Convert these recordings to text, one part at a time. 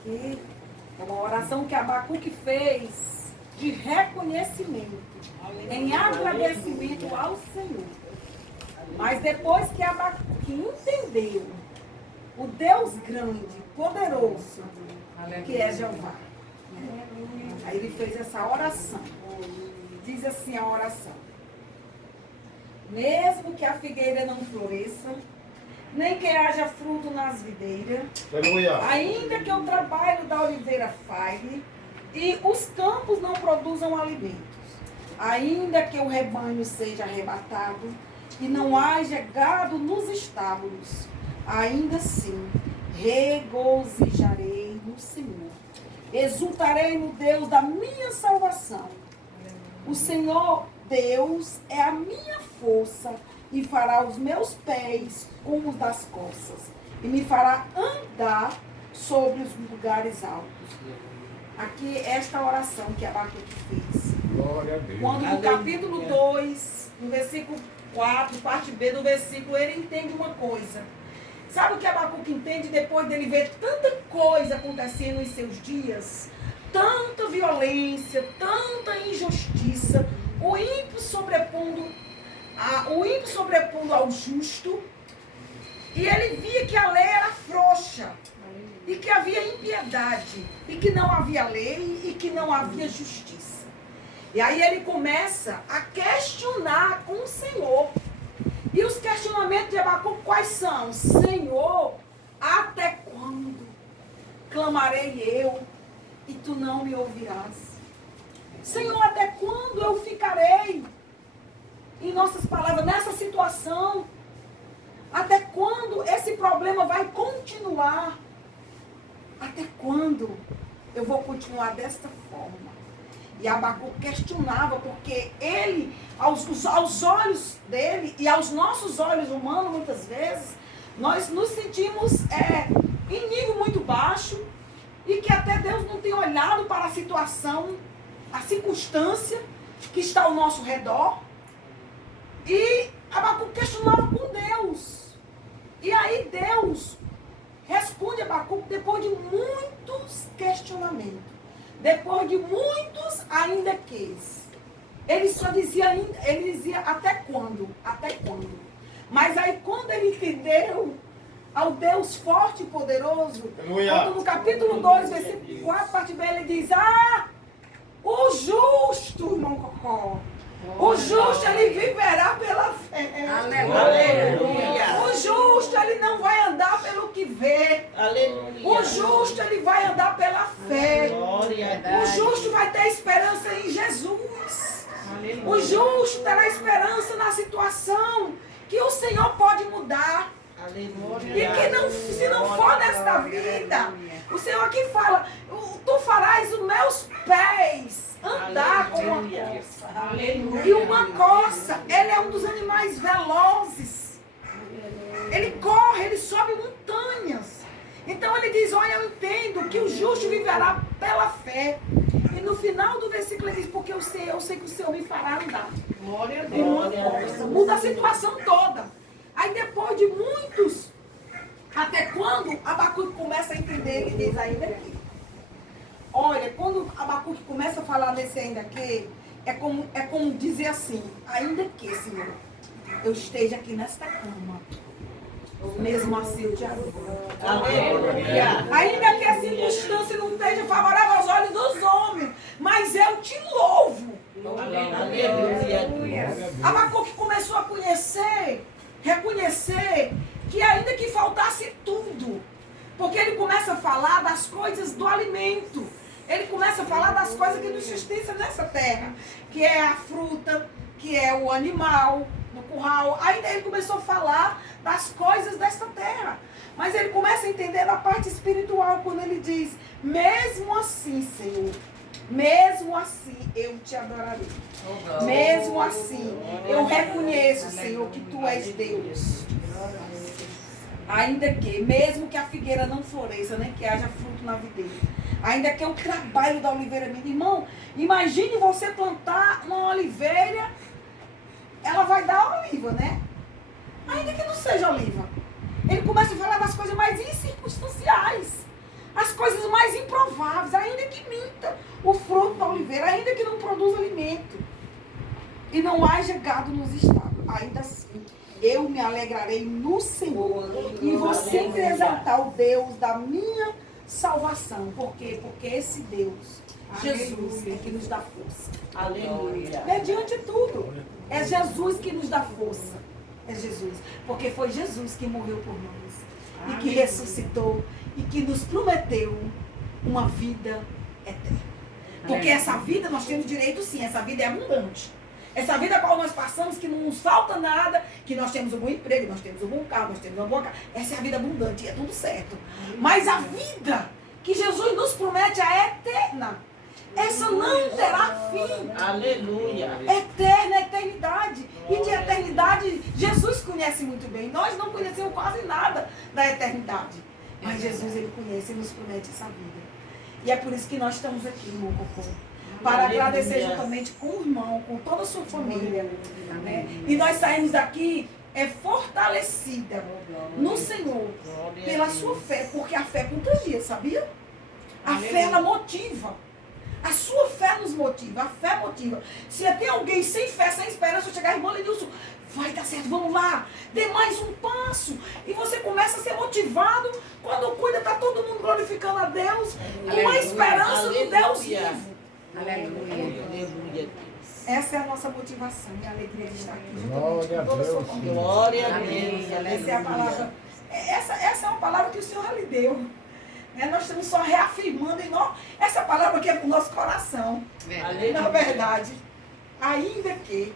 aqui é uma oração que Abacuque fez de reconhecimento, em agradecimento ao Senhor. Mas depois que Abacuque entendeu o Deus grande, poderoso, que é Jeová, né? Aí ele fez essa oração. Diz assim a oração: mesmo que a figueira não floresça, nem que haja fruto nas videiras, ainda que o trabalho da oliveira falhe e os campos não produzam alimentos, ainda que o rebanho seja arrebatado e não haja gado nos estábulos, ainda assim regozijarei no Senhor, exultarei no Deus da minha salvação. O Senhor Deus é a minha força e fará os meus pés como os das costas e me fará andar sobre os lugares altos. Aqui esta oração que Abacuque fez. Glória a Deus. Quando no capítulo 2, no versículo 4, parte B do versículo, ele entende uma coisa. Sabe o que Abacuque entende depois dele ver tanta coisa acontecendo em seus dias? Tanta violência, tanta injustiça, o ímpio sobrepondo ao justo, e ele via que a lei era frouxa, e que havia impiedade, e que não havia lei, e que não havia justiça. E aí ele começa a questionar com o Senhor. E os questionamentos de Abacuque quais são? Senhor, até quando clamarei eu e tu não me ouvirás? Senhor, até quando eu ficarei, em nossas palavras, nessa situação? Até quando esse problema vai continuar? Até quando eu vou continuar desta forma? E Abacuque questionava, porque ele, aos olhos dele e aos nossos olhos humanos, muitas vezes, nós nos sentimos em nível muito baixo, e que até Deus não tem olhado para a situação, a circunstância que está ao nosso redor. E Abacuque questionava com Deus. E aí Deus responde a Abacuque depois de muitos questionamentos. Depois de muitos ainda que. Ele só dizia, ele dizia até quando? Até quando? Mas aí quando ele entendeu ao Deus forte e poderoso, quando no capítulo 2, versículo 4, parte B, ele diz: o justo, irmão Cocó, o justo, ele viverá pela fé. Aleluia. O justo, ele não vai andar pelo que vê. Aleluia. O justo, ele vai andar pela fé. O justo vai ter esperança em Jesus. Aleluia. O justo terá esperança na situação que o Senhor pode mudar. Aleluia. E que não, se não for nesta vida, o Senhor aqui fala: tu farás os meus pés andar com uma coça. Aleluia. E uma coça, ele é um dos animais velozes. Ele corre, ele sobe montanhas. Então ele diz: olha, eu entendo que o justo viverá pela fé. E no final do versículo ele diz: porque eu sei que o Senhor me fará andar. Glória a Deus. Uma coça. Muda a situação toda. Aí depois de muitos, até quando Abacuque começa a entender, ele diz ainda aqui. Olha, quando Abacuque começa a falar desse ainda que, é como dizer assim: ainda que, Senhor, eu esteja aqui nesta cama, mesmo assim eu te adoro. Ainda que a circunstância não esteja favorável aos olhos dos homens, mas eu te louvo. Abacuque começou a reconhecer que ainda que faltasse tudo, porque ele começa a falar das coisas do alimento, ele começa a falar das coisas que nos sustentam nessa terra, que é a fruta, que é o animal no curral. Ainda ele começou a falar das coisas desta terra, mas ele começa a entender a parte espiritual, quando ele diz: mesmo assim, Senhor, mesmo assim eu te adorarei. Mesmo assim eu reconheço, Senhor, que tu és Deus. Ainda que, mesmo que a figueira não floresça, nem que haja fruto na videira, ainda que o trabalho da oliveira minha. Irmão, imagine você plantar uma oliveira, ela vai dar oliva, né? Ainda que não seja oliva. Ele começa a falar das coisas mais incircunstanciais, as coisas mais louváveis, ainda que minta o fruto da oliveira, ainda que não produza alimento, e não haja gado nos estábulos, ainda assim eu me alegrarei no Senhor, e vou sempre exaltar o Deus da minha salvação. Por quê? Porque esse Deus, Jesus, é que nos dá força. Aleluia. Mediante tudo, é Jesus que nos dá força. É Jesus. Porque foi Jesus que morreu por nós. E que ressuscitou. E que nos prometeu uma vida eterna. Porque essa vida nós temos direito sim. Essa vida é abundante. Essa vida a qual nós passamos, que não nos falta nada, que nós temos um bom emprego, nós temos um bom carro, nós temos uma boa casa. Essa é a vida abundante, e é tudo certo. Mas a vida que Jesus nos promete é eterna. Essa não terá fim. Aleluia. Eterna, eternidade. E de eternidade, Jesus conhece muito bem. Nós não conhecemos quase nada da eternidade. Mas Jesus, Ele conhece e nos promete essa vida. E é por isso que nós estamos aqui, irmão Cocô. Para agradecer juntamente com o irmão, com toda a sua família. Né? E nós saímos daqui fortalecida no Senhor pela sua fé. Porque a fé contagia, sabia? A fé, ela motiva. A sua fé nos motiva, a fé motiva. Se tem alguém sem fé, sem esperança, chegar, irmão Lenilson, vai dar certo, vamos lá, dê mais um passo. E você começa a ser motivado. Quando cuida, está todo mundo glorificando a Deus, com a esperança do Deus vivo. Aleluia. Aleluia. Essa é a nossa motivação e a alegria de estar aqui Glória juntamente com toda a sua família. Glória a Deus. Essa é a palavra. Essa é uma palavra que o Senhor já lhe deu. Nós estamos só reafirmando em nós. Essa palavra aqui é para o nosso coração. Na verdade. Ainda que,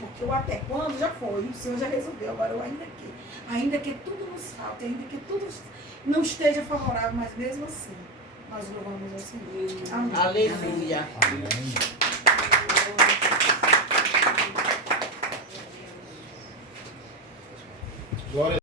porque o até quando já foi, o Senhor já resolveu, agora o ainda que tudo nos falte, ainda que tudo não esteja favorável, mas mesmo assim, nós louvamos ao Senhor. Amém. Aleluia. Amém. Glória